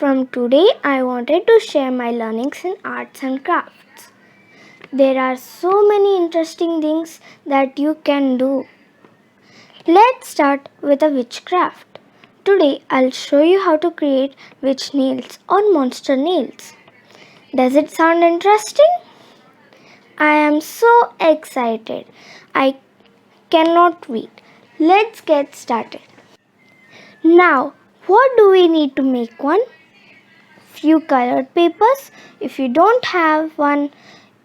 From today, I wanted to share my learnings in arts and crafts. There are so many interesting things that you can do. Let's start with a witchcraft. Today, I'll show you how to create witch nails on monster nails. Does it sound interesting? I am so excited. I cannot wait. Let's get started. Now, what do we need to make one? Few colored papers. If you don't have one,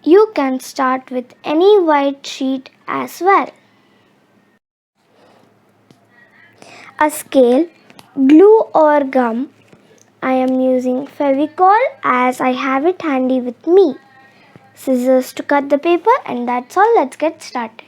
you can start with any white sheet as well. A scale, glue or gum. I am using Fevicol as I have it handy with me. Scissors to cut the paper, and that's all. Let's get started.